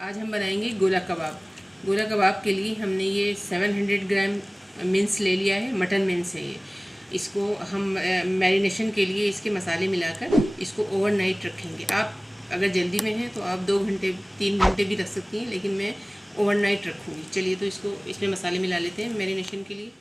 आज हम बनाएंगे गोला कबाब। गोला कबाब के लिए हमने ये 700 ग्राम मिन्स ले लिया है, मटन मिन्स है ये। इसको हम मैरिनेशन के लिए इसके मसाले मिलाकर इसको ओवरनाइट रखेंगे। आप अगर जल्दी में हैं तो आप 2 घंटे 3 घंटे भी रख सकती हैं, लेकिन मैं ओवरनाइट रखूँगी। चलिए तो इसको इसमें मसाले मिला लेते हैं मैरिनेशन के लिए।